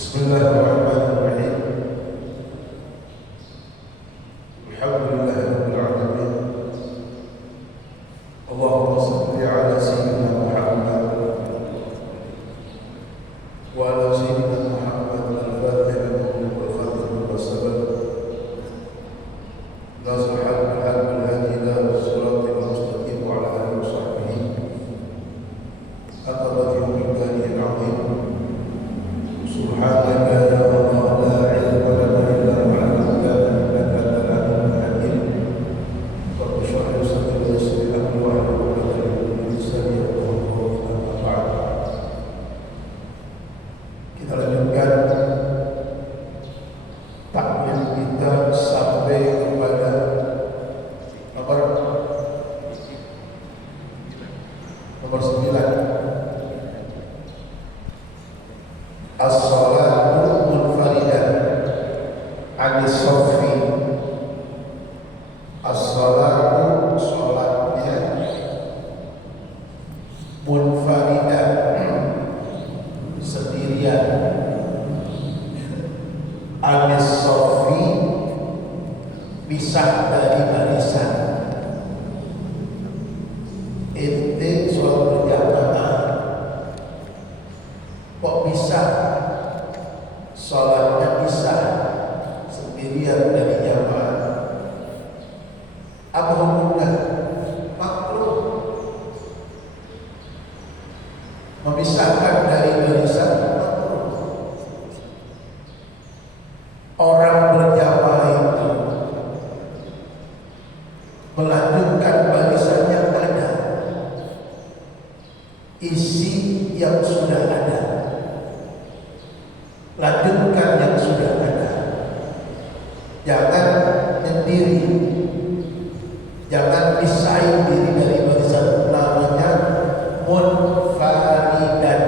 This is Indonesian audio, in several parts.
Bismillahirrahmanirrahim. Alhamdulillahirabbil alamin. Allahumma shalli ala sayyidina Muhammad wa ala sayyidina Muhammad al-Fatih wal khatim wa sabab. Nasr al-haq bil hadi ila siratal mustaqim wa ala alihi wa sahbihi. Aqabati min dhanil azim. Subhanaka ya Allah la ilma lana illa ma 'allamtana innaka antal alimul hakim. Rabbi shrah li sadri wa yassir li amri wahlul 'uqdatam min lisani yafqahu qawli. Amma ba'd. Kita lanjutkan taklim kita sampai kepada nomor 9. As-salatu munfaridan anis sofi. As-salatu sholatnya munfaridan sendirian anis sofi pisah dari barisan. Ente sholat berjamaah kok bisa sholatnya bisa sendirian dari jamaah? Apa hukumnya? Makruh. Memisahkan dari barisan makruh. Orang berjamaah itu melanjutkan barisan yang ada, isi yang sudah ada, lanjutkan yang sudah ada. Jangan sendiri, jangan pisahin diri dari barisan. Namanya munfaridan.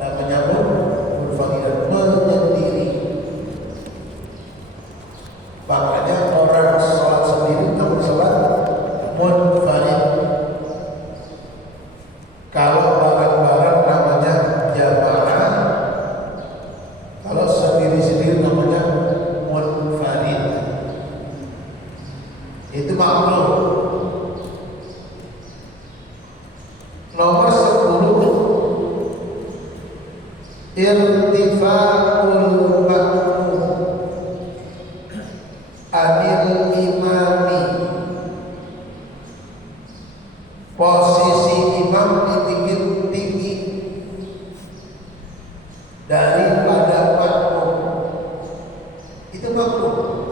Namanya munfaridan, menyendiri. Makanya orang sholat sendiri namun sholat munfarid. Kalau bareng-bareng namanya jamaah, kalau sendiri-sendiri namanya munfarid. Itu makruh. Nomor 10, irtifa'ul makmum anil imami. Posisi imam dibikin tinggi daripada makmum. Itu makruh.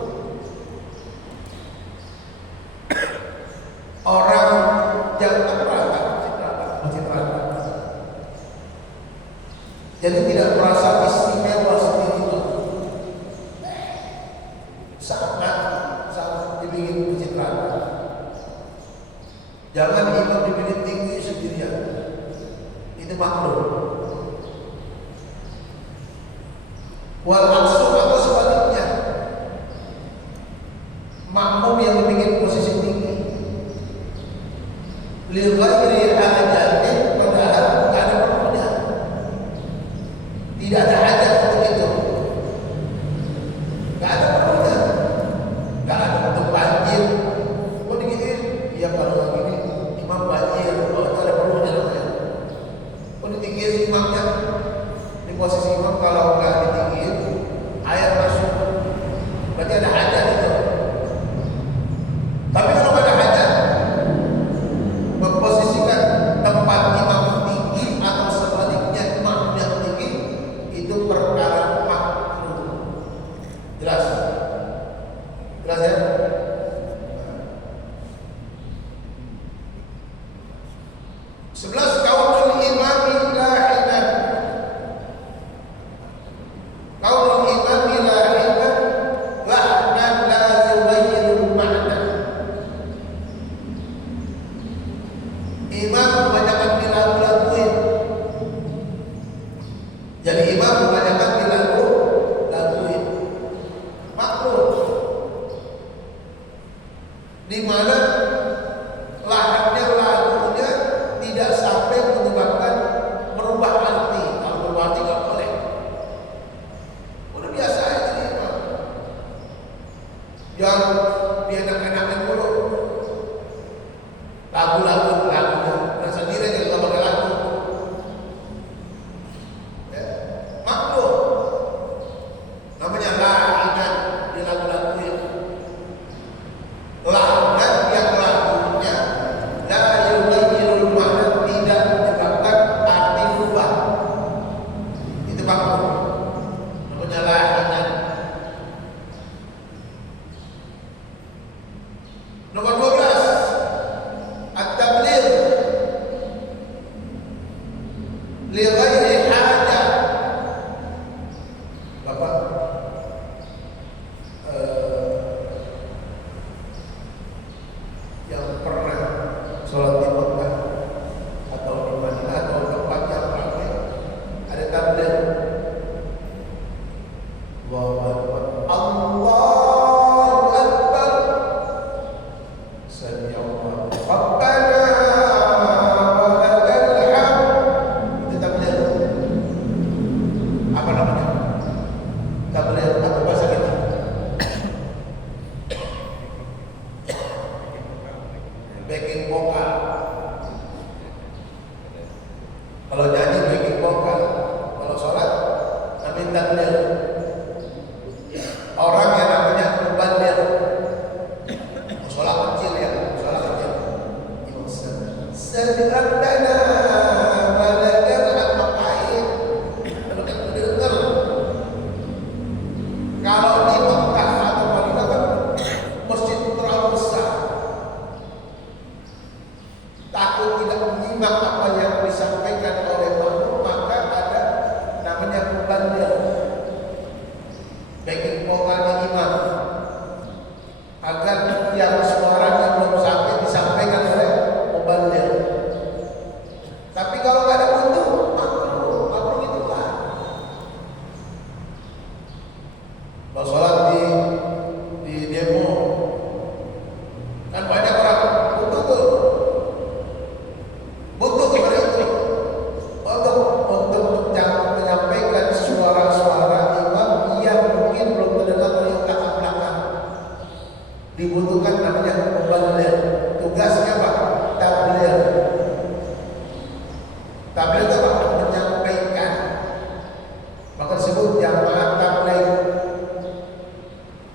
Orang jangan mencitrakan. Jadi tidak merasa istimewa sendiri itu. Sangat dibikin pencitraan. Jangan imam dibikin tinggi sendirian. Itu makruh. Wal aksur atau sebaliknya, makmum yang dibikin posisi tinggi. Lil ghairi hajatin, padahal tidak ada perlunya. Tidak ada hajat untuk itu. Tidak ada perlunya. Tidak ada untuk banjir. Kok diginiin? Iya kalau begini imam banjir. Oh itu ada perlunya namanya. Kok ditinggiin imamnya? Di posisi imam kalau nggak ditinggiin li ghairi hajah. Bapak yang pernah sholat di Mekah atau di Madinah atau tempat yang ramai ada tabligh. Allahu Akbar, Allahu Akbar, sami Allahu Rabbana wa lakal hamd. Itu tabligh. Apa namanya? Tabligh atau bahasa kita? Backing vokal. Kalau nyanyi backing vokal, kalau sholat namanya tabligh. Orang yang namanya mubaligh, sholat kecil ya, sholat kecil. Imam Sami Rabbana wa lakal hamd. Makain kalau kita dengar, kalau di Mekah atau Madinah kan masjid terlalu besar, takut tidak menyimak apa yang disampaikan oleh makmum, maka ada namanya mubaligh, backing vokalnya imam, agar yang suaranya belum sampai disampaikan oleh mubaligh. Tapi kalau nggak ada butuh, makmum itu lah. Kalau sholat di demo, kan banyak orang butuh tuh. Butuh kepada itu untuk menyampaikan suara-suara imam yang mungkin belum terdengar oleh yang belakang. Dibutuhkan namanya mubaligh. Tugasnya apa? Tabligh. Tabligh itu apa? Menyampaikan. Maka disebut jamaah tabligh.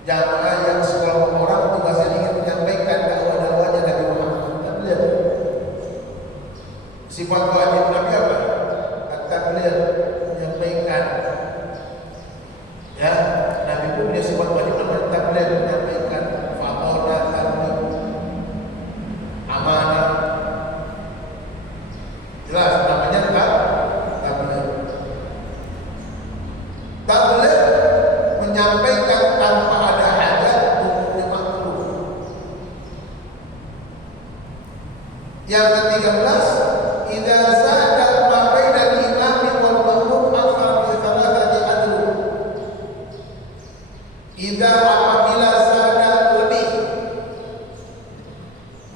Jamaah yang sekelompok orang tugasnya ingin menyampaikan dakwah-dakwahnya Nabi Muhammad. Tabligh. Sifat wajib Nabi apa? At-tabligh, menyampaikan. Ya, Nabi pun punya sifat wajib namanya tabligh, menyampaikan. Fadhila, tabligh, amanah. Jelas namanya tabligh. Tabligh menyampaikan tanpa ada hajat untuk makmum. Yang ke-13, idza zada ma baina al-imam wal ma'mum akthar min thalathati adlu. Idza apabila zada lebih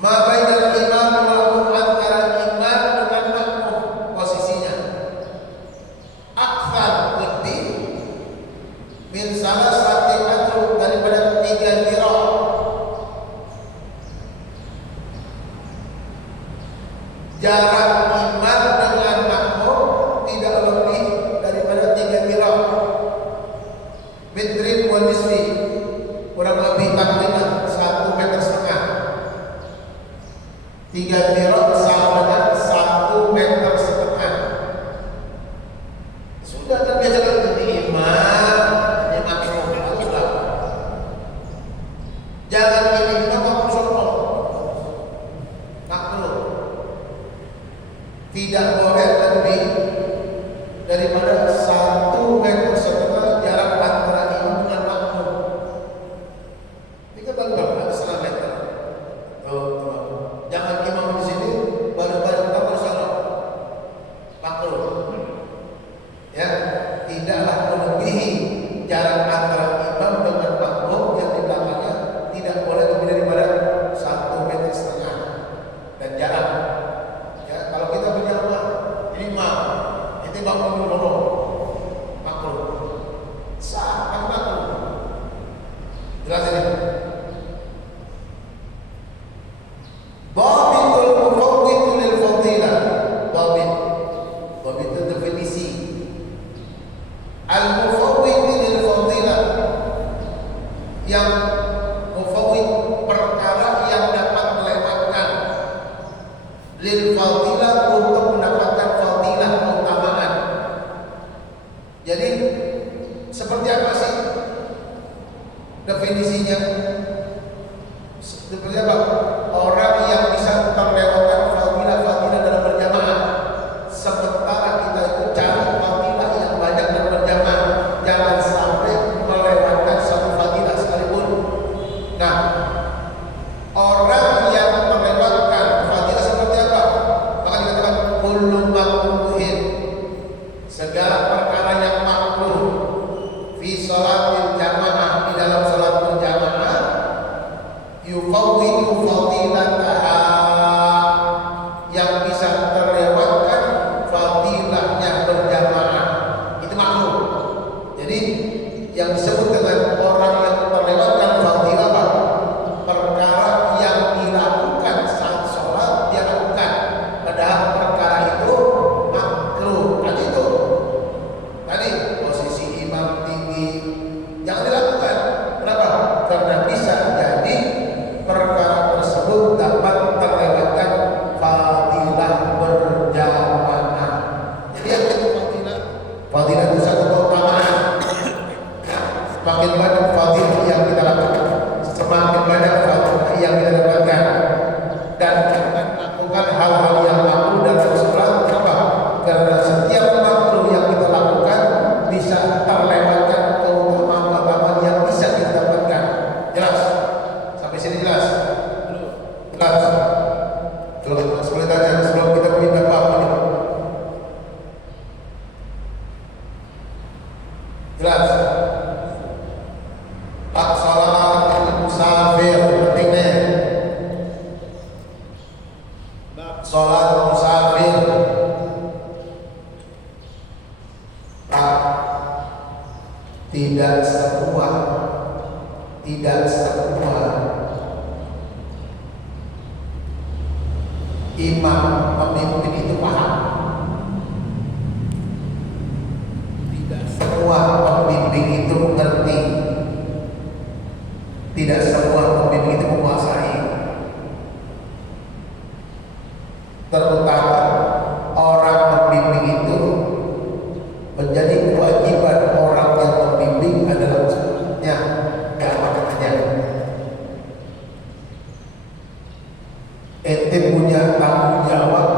ma baina al-imam wal ma'mum, antara imam dengan makmum posisinya, akthar lebih, min salasati adlu, daripada 3 dirham. Jarak imam dengan makmum tidak lebih daripada 3 dirham. Mitrin wa nisfi, kurang lebih takriban 1,5 meter. 3 dirham sama dengan 1,5 meter. Sudah terbiasa dengan imam, hanya makmum. Sudah. Jangan ini kita makmum sombong. Makmum tidak boleh lebih daripada 1,5 meter jarak antara imam dengan makmum. Ini kan berapa? 1,5 meter. Jangan imam di sini baru-baru kita bersalah. Makmum. Ya, tidaklah melebihi jarak antara imam dengan makmum yang di belakangnya, tidak boleh lebih daripada 1,5 meter. Dan jarak. Ya, kalau kita berjamaah, ini imam, itu makmum dulu, makmum, sah kan makmum. Jelas ini. Dhabitul mufawwitu lil fadilah. Dhabit itu definisi. Al-mufawwitu lil fadilah, yang mufawwid, perkara yang dapat melewatkan, lil fadilah, untuk mendapatkan fadilah, keutamaan. tidak semua imam pemimpin itu paham. Tidak semua pembimbing itu mengerti. Tidak semua pembimbing itu menguasai. Terutama orang pembimbing itu menjadi kewajiban orang yang membimbing adalah maksudnya dakwahnya. Ente punya tanggung jawab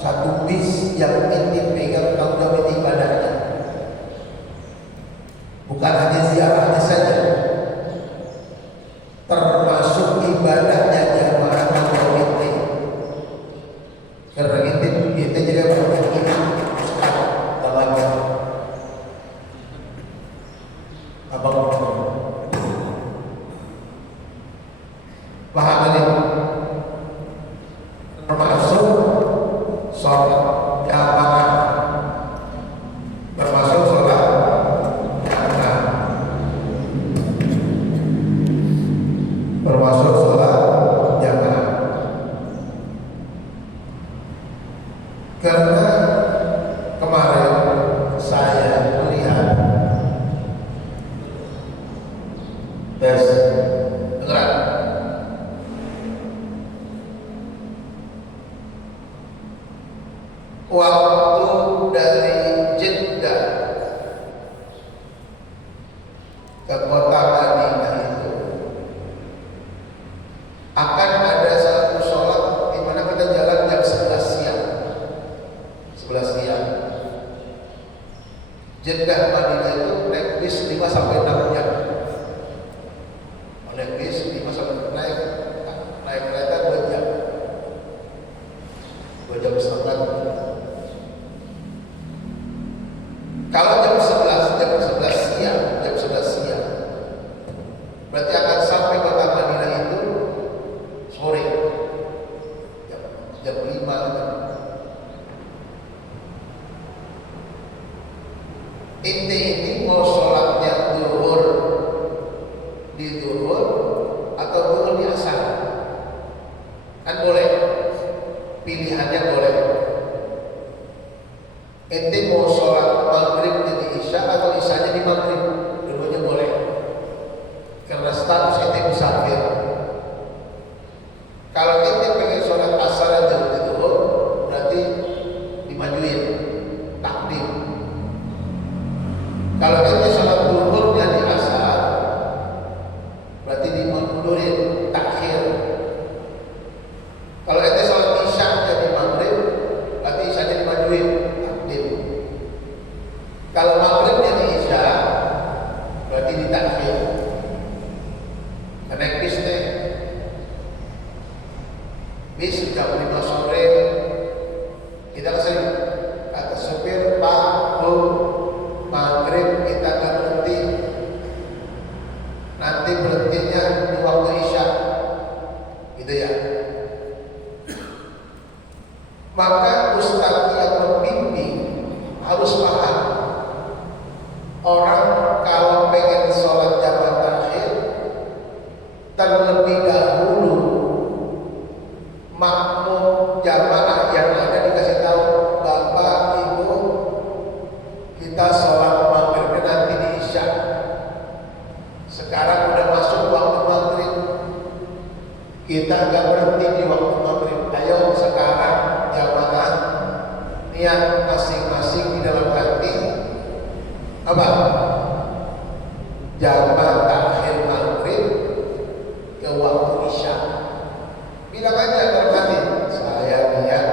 satu bis yang ente pegang tanggung jawab ibadahnya, bukan hanya ziarahnya saja, termasuk ibadahnya jamaah tanggung ente. Karena ente juga punya imam dalamnya. Abang paham ini? Termasuk sholat jamaah, termasuk sholat jamaah, termasuk sholat jamaah. Karena kemarin saya melihat dengeran waktu dari Jeddah ke kota Madinah itu akan ada satu sholat di mana kita jalan jam 11 siang. 11 siang. Jeddah Madinah itu naik bis 5 sampai 6 jam. Naik bis 5 sampai naik kereta 2 jam. 2 jam setengah. Kalau jam 11 siang berarti akan sampai kota Madinah itu sore jam 5. Ini mau sholatnya zuhur di zuhur atau zuhur di asar, kan boleh, pilihannya boleh. Ente mau sholat maghribnya di isya atau isyanya di maghrib, dua-duanya boleh. Karena status ente musafir. Kalau ente pengen sholat asar aja di zuhur, berarti dimajuin takdim. Kalau ente sholat zuhurnya di asar, berarti dimundurin takhir. Kalau ente sholat isyanya di maghrib, berarti isyanya dimajuin. Kalau maghribnya di isya, berarti ditakhir. Naik bis deh, bis jam 5 sore, kita sering kata supir, Pak, Bu, maghrib kita nggak berhenti, nanti berhentinya di waktu isya, gitu ya. Maka ustadz yang membimbing harus paham. Orang kalau pengen sholat jamaah takhir, terlebih dahulu makmum jamaah yang ada dikasih tahu, Bapak Ibu, kita sholat maghrib nanti di isya. Sekarang udah masuk waktu maghrib, kita nggak berhenti di waktu maghrib. Ayo sekarang jamaah niat masing-masing di dalam hati apa? Jamaah takhir maghrib ke waktu isya. Bilang aja dalam hati, saya niat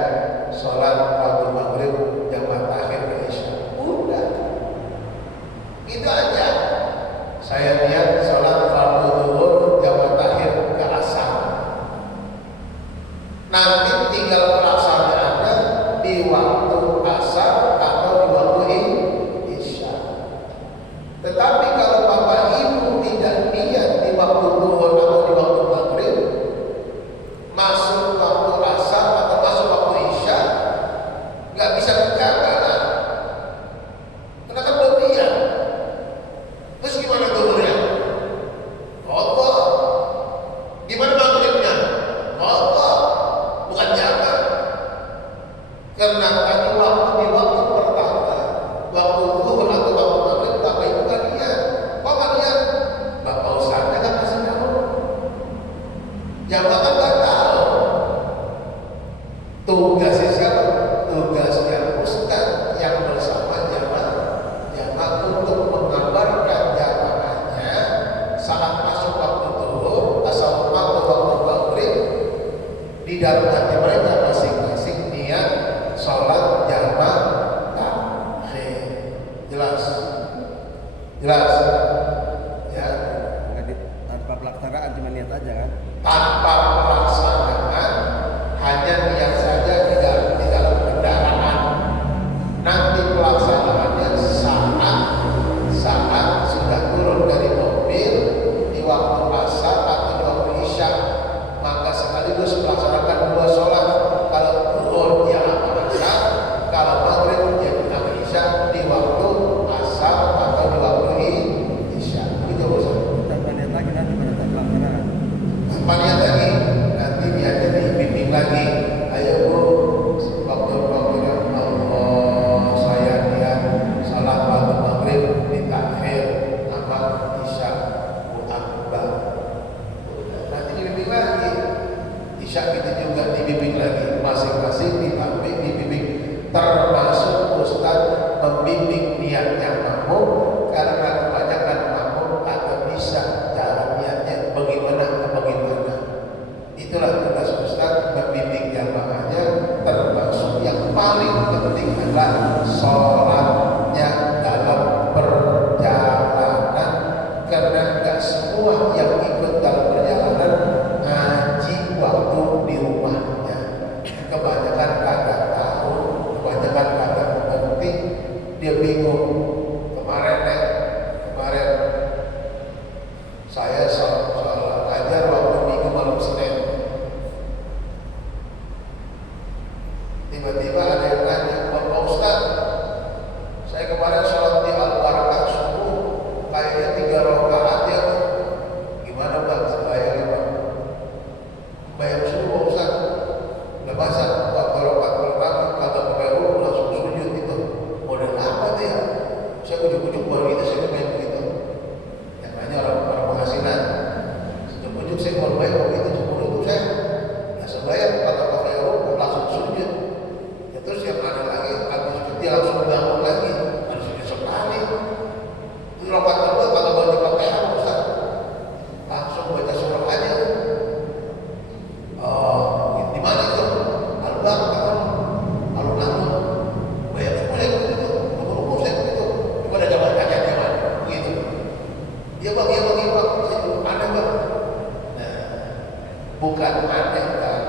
sholat waktu maghrib jamaah takhir ke isya. Udah, itu aja. Saya niat sholat fardu zuhur jamaah takhir ke asar. Nanti tinggal pelaksanaannya di waktu asar atau di waktu isya. Tetapi kalau Bapak Ibu sholatnya dalam perjalanan, karena nggak semua yang ikut dalam perjalanan ngaji waktu di rumahnya. Kebanyakan kagak tahu, kebanyakan kagak mengerti, dia bingung. Kemarin saya sholat ajar waktu minggu malam Senin. Tiba-tiba ada yang nanya, Bapak Ustaz, saya kemarin sholat di Al-Barakah subuh, kayaknya 3 rakaat ya, gimana Bang? Sebayangnya Bang? Bayang subuh Pak Ustaz, udah masa 4 rakaat pertama kata pakai ruku langsung sujud itu, model apa tuh ya? Saya ujuk-ujuk baru gitu, saya kayak begitu. Yang nanya orang penghasilan, ujuk-ujuk saya mau bayar begitu, seumur hidup saya nggak sebayang kata pakai ruku langsung sujud. Terus yang ada lagi, habis itu dia langsung bangun lagi, harus sujud sekali. Itu rakaat kedua kalau baca Fatihah Ustaz, langsung baca surah aja. Oh, di mana itu? Al-Baqarah, alun-alun. Bayar semuanya begitu, ruku-ruku saya begitu. Cuma ada jalan kaca jalan, begitu. Iya bang, saya belum ada bang. Nah, bukan aneh kan?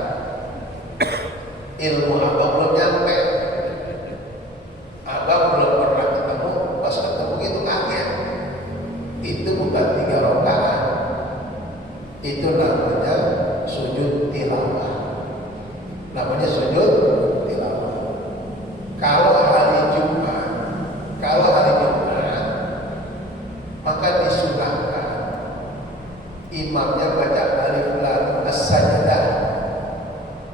Ilmu abang belum nyampe, abang belum pernah ketemu, pas ketemu itu kaget. Itu bukan 3 rakaat, itu namanya sujud tilawah. Namanya sujud tilawah. Kalau hari Jumat, maka disunahkan imamnya baca alif lam as-sajdah.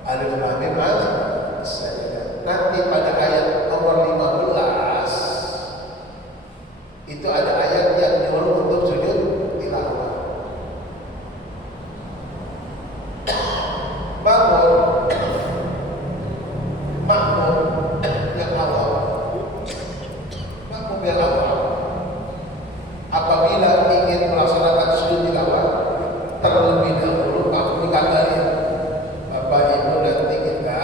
Alif lam mim as-sajdah. Nanti pada ayat nomor 15 itu ada ayat yang nyuruh untuk sujud tilawah. Makmum yang awal apabila ingin melaksanakan sujud tilawah terlebih dahulu makmum dikatakan, Bapak Ibu nanti kita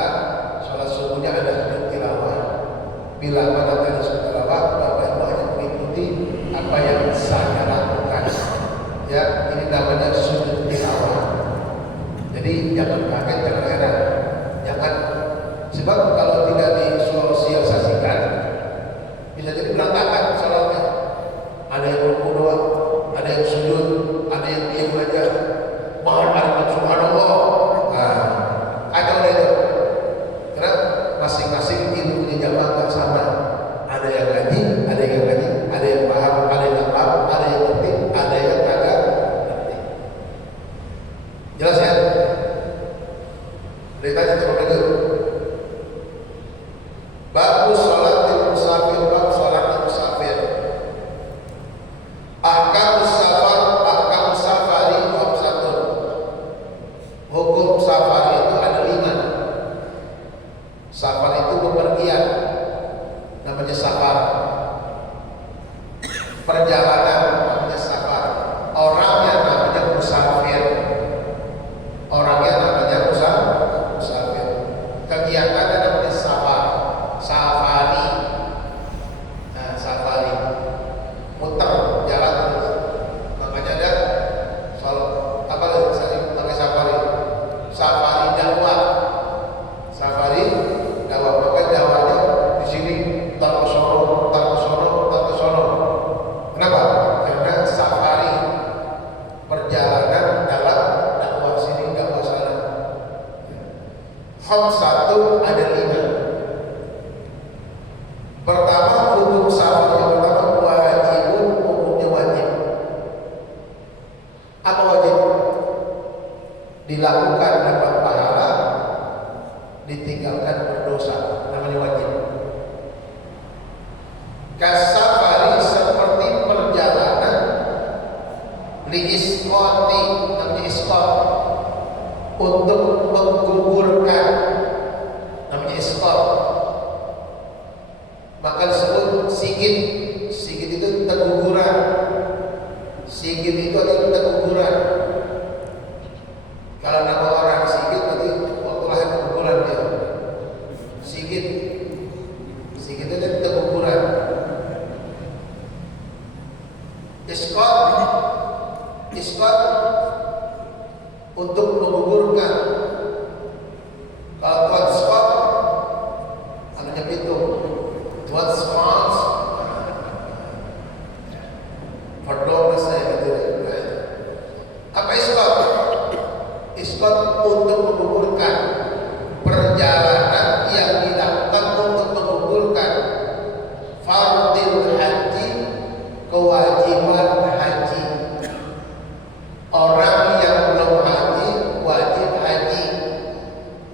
sholat subuhnya ada sujud tilawah. Bila mana ada sujud tilawah, Bapak Ibu hanya mengikuti apa yang saya lakukan. Ya, ini namanya sujud tilawah. Jadi jangan kaget, jangan heran, jangan, sebab kalau tidak disosialisasikan bisa jadi berantakan sholatnya. Ada yang ruku doang, ada yang sujud, ada yang diam aja. Mahal subhanallah. Nah, ada itu. Karena masing-masing ilmunya jamaah nggak sama. Ada yang ngaji, ada yang ngaji, ada yang paham, ada yang nggak paham, ada yang ngerti, ada yang kagak ngerti. Jelas ya? Beritanya seperti itu. Bagus sholatil musafir, bagus sholatil musafir. Ahkam safari khamsatun. Hukum safar itu ada 5. Safar itu bepergian, namanya safar. Perjalanan namanya safar. Orangnya namanya musafir. Musafir. Kegiatannya namanya safar. Safari. Nah, safari. Muter, jalan terus. Makanya ada soal apa lagi? Saya pakai safari. Safari dakwah. Safari dakwah. Maka dakwahnya di sini tar ke sono. Kenapa? Karena safari perjalanan dalam dakwah sini, dakwah sana. Khamsatun ada 5. Pertama, hukum safar yang pertama wajibun, hukumnya wajib. Apa wajib? Dilakukan dapat pahala, ditinggalkan berdosa, namanya wajib. Kasafari seperti perjalanan, liisqati, namanya isqat, untuk menggugurkan, namanya isqat. Maka disebut sigit. Sigit itu teguguran. Sigit itu adalah teguguran. Kalau nama orang sigit nanti waktu lahir teguguran dia. Sigit itu teguguran. What smarts Ferdon saya gitu. Apa isbat? Isbat untuk mengumpulkan perjalanan yang dilakukan untuk mengumpulkan fardil haji, kewajiban haji. Orang yang belum haji wajib haji.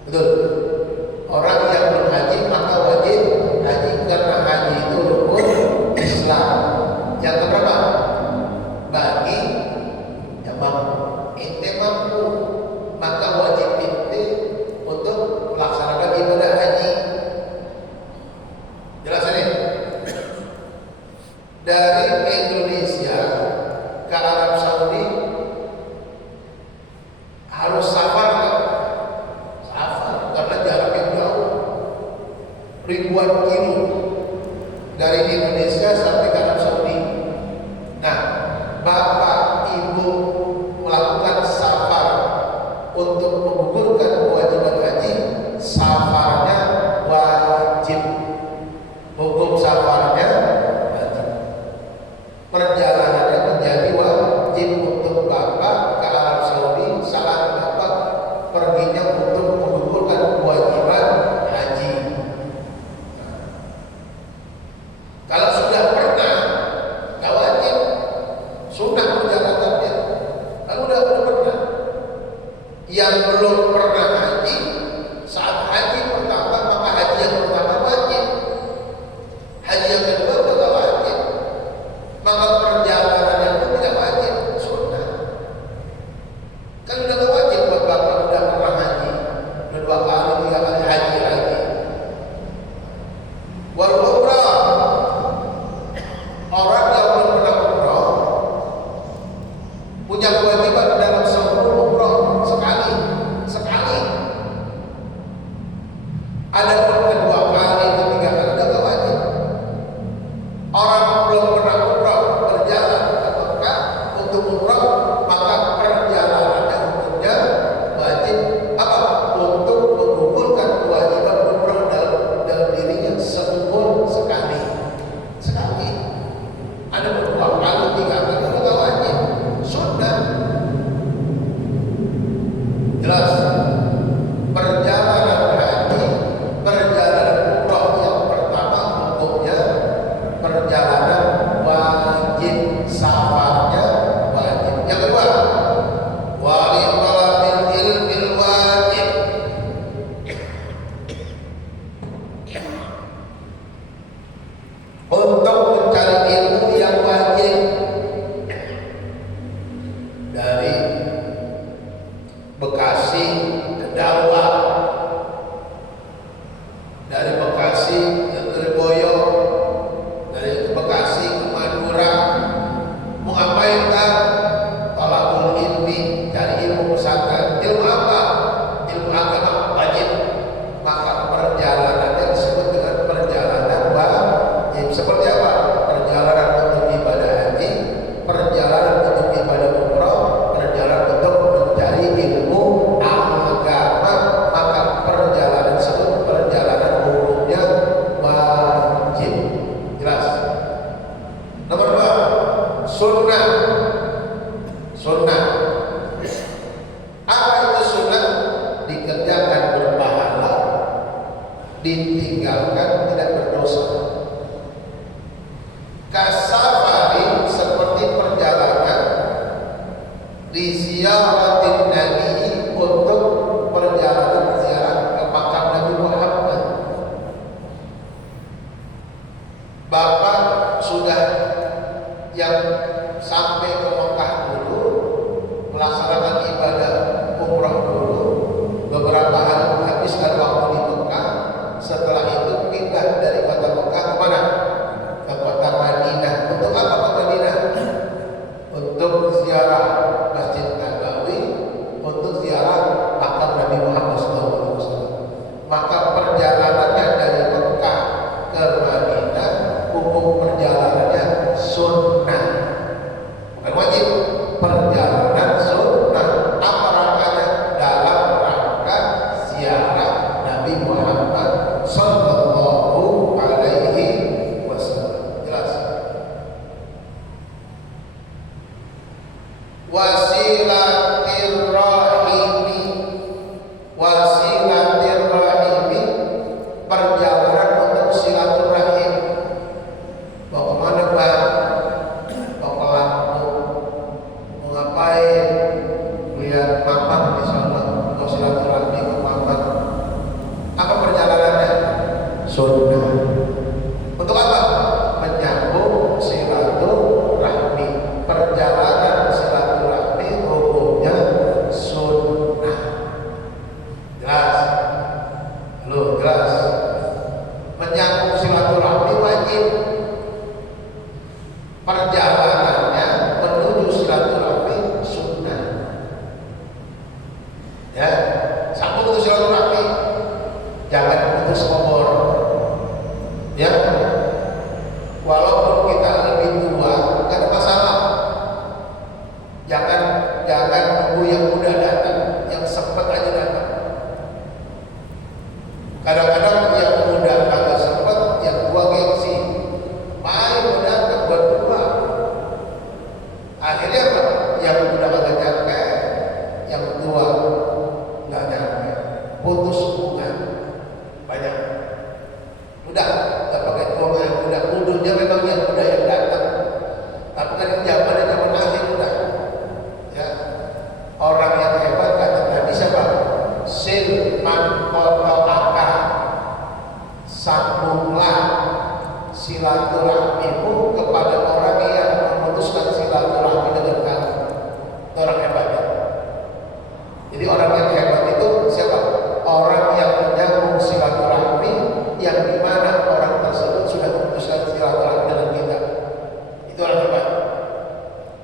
Betul. Orang yang belum haji maka wajib haji karena haji itu rukun Islam. Yang keberapa? Bagi yang mampu. Ente mampu, maka wajib ente untuk melaksanakan ibadah haji. Jelas ini? Dari Indonesia ke Arab Saudi harus safar kan? Safar karena jarak yang jauh, ribuan kilo dari Indonesia sampai ke Arab Saudi. Nah, bapak ibu melakukan safar untuk menggugurkan kewajiban haji, safarnya wajib. Hukum safarnya wajib. Perjalanannya menjadi wajib untuk bapak ke Arab Saudi saat bapak perginya untuk menggugurkan kewajiban haji. Kalau sudah pernah, gak wajib, sunnah perjalanannya. Kalau udah pernah, yang belum pernah haji, saat haji pertama maka haji yang pertama wajib. Haji yang kedua tidak wajib, maka perjalanan itu tidak wajib, sunnah. Kan udah gak wajib buat bapak udah pernah haji, udah 2 kali 3 kali haji lagi. Wal umrah, orang yang belum pernah umrah punya kewajiban dalam seluruh umrah sekali. Ada pun kedua kali, ketiga kali udah gak wajib. Orang belum pernah umrah berjalan ke Mekah untuk umrah maka perjalanannya hukumnya wajib apa? Untuk mengumpulkan kewajiban umrah dalam dirinya setahun sekali. Ada pun 2 kali, 3 kali udah gak wajib, sunnah. Jelas. Perjalanan haji, perjalanan umrah yang pertama hukumnya perjalanan wajib, safarnya wajib. Yang kedua, wali talabil ilmil wajib. Untuk mencari ilmu yang wajib dari Bekasi ke Dawa, dari Bekasi ke Lirboyo, dari Bekasi ke Madura. Mau ngapain kan? Talabul ilmi, cari ilmu pesantren. Ilmu apa? Ilmu agama wajib. Maka perjalanannya disebut dengan perjalanan wajib. Seperti apa? Perjalanan untuk ibadah haji, perjalanan untuk ibadah umrah, perjalanan untuk mencari ilmu agama. Maka perjalanan tersebut perjalanan hukumnya wajib. Jelas. Nomor 2, sunnah. Sunnah. Apa itu sunnah? Dikerjakan berpahala, ditinggalkan tidak berdosa. Kasafari seperti perjalanan di ziaratin Nabi, untuk perjalanan ziarah ke makam Nabi Muhammad. Bapak sudah yang sampai ke Mekah dulu, melaksanakan ibadah umrah dulu, beberapa hari habiskan waktu di Mekah. Setelah itu pindah dari kota Mekah ke mana? Ke kota Madinah. Untuk apa ke Madinah? Untuk ziarah Masjid Nabawi, untuk ziarah makam Nabi Muhammad SAW. Maka perjalanannya dari Mekah ke Madinah, hukum perjalanannya sunnah, bukan wajib. Perjalanan sunnah. Apa rangkanya? Dalam rangka ziarah Nabi Muhammad Sallallahu Alaihi silaturahmimu kepada orang yang memutuskan silaturahmi dengan kamu. Itu orang hebatnya. Jadi orang yang hebat itu siapa? Orang yang menyambung silaturahmi, yang dimana orang tersebut sudah memutuskan silaturahmi dengan kita. Itu orang hebat.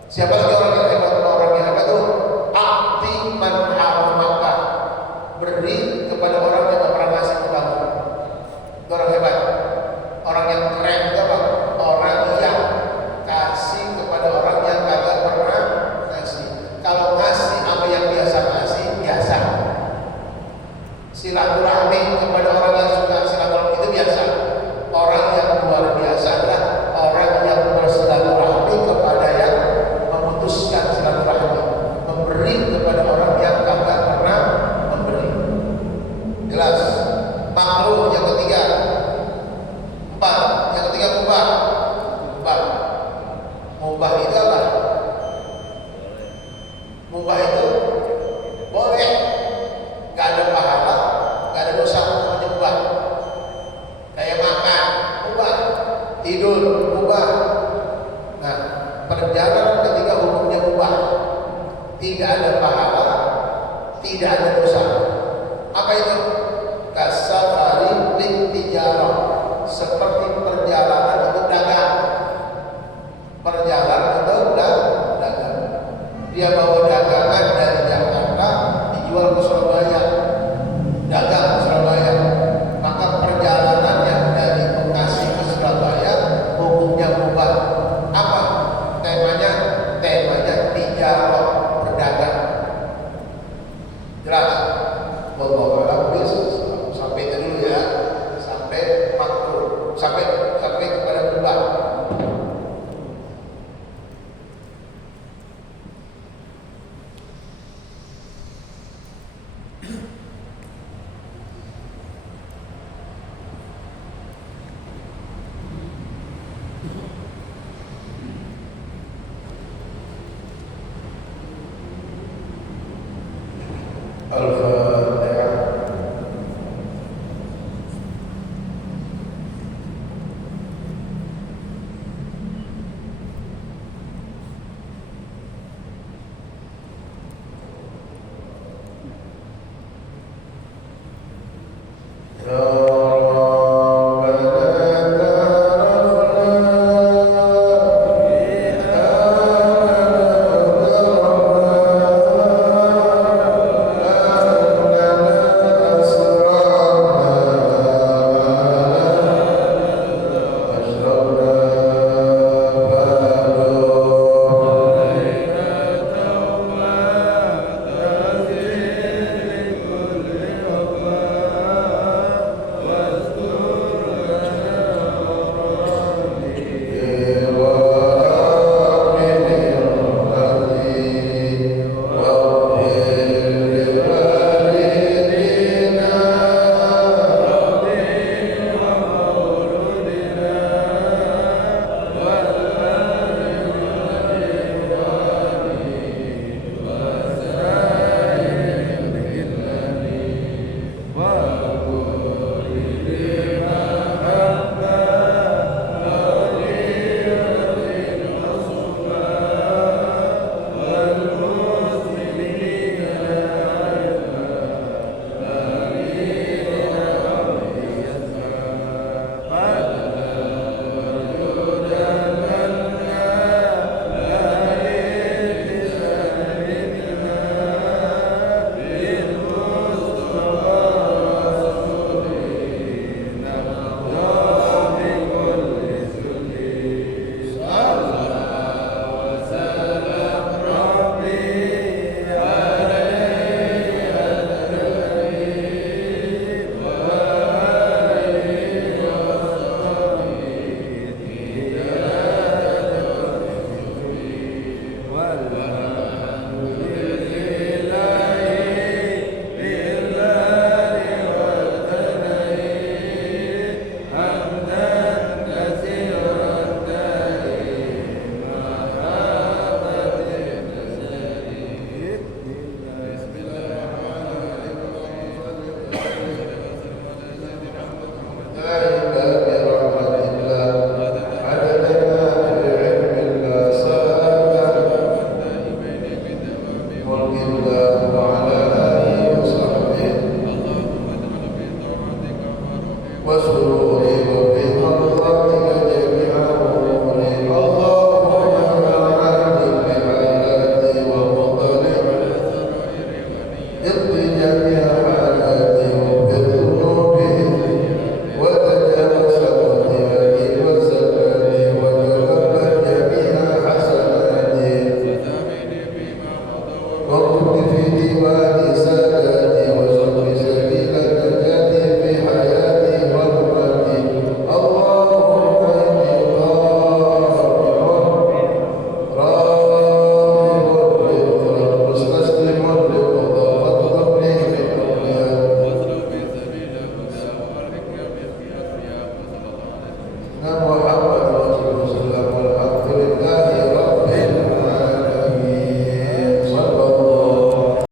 Siapa lagi orang yang hebat? Orang yang hebat itu akti man haramaka, beri kepada orang yang tak pernah ngasih ke kamu. Itu orang hebat. Orang yang keren itu apa? Orang yang kasih kepada orang yang kagak pernah ngasih. Kalau ngasih apa yang biasa ngasih, biasa. Silaturahmi kepada orang yang suka silaturahmi itu biasa. Orang yang luar biasa adalah orang yang bersilaturahmi kepada yang memutuskan silaturahmi, memberi kepada orang yang kagak pernah memberi. Jelas. Makruh yang ketiga. Yang ketiga mubah. Mubah itu apa? Mubah itu boleh, gak ada pahala, gak ada dosa, namanya mubah. Kayak makan, mubah. Tidur, mubah. Nah, perjalanan ketika hukumnya mubah, tidak ada pahala, tidak ada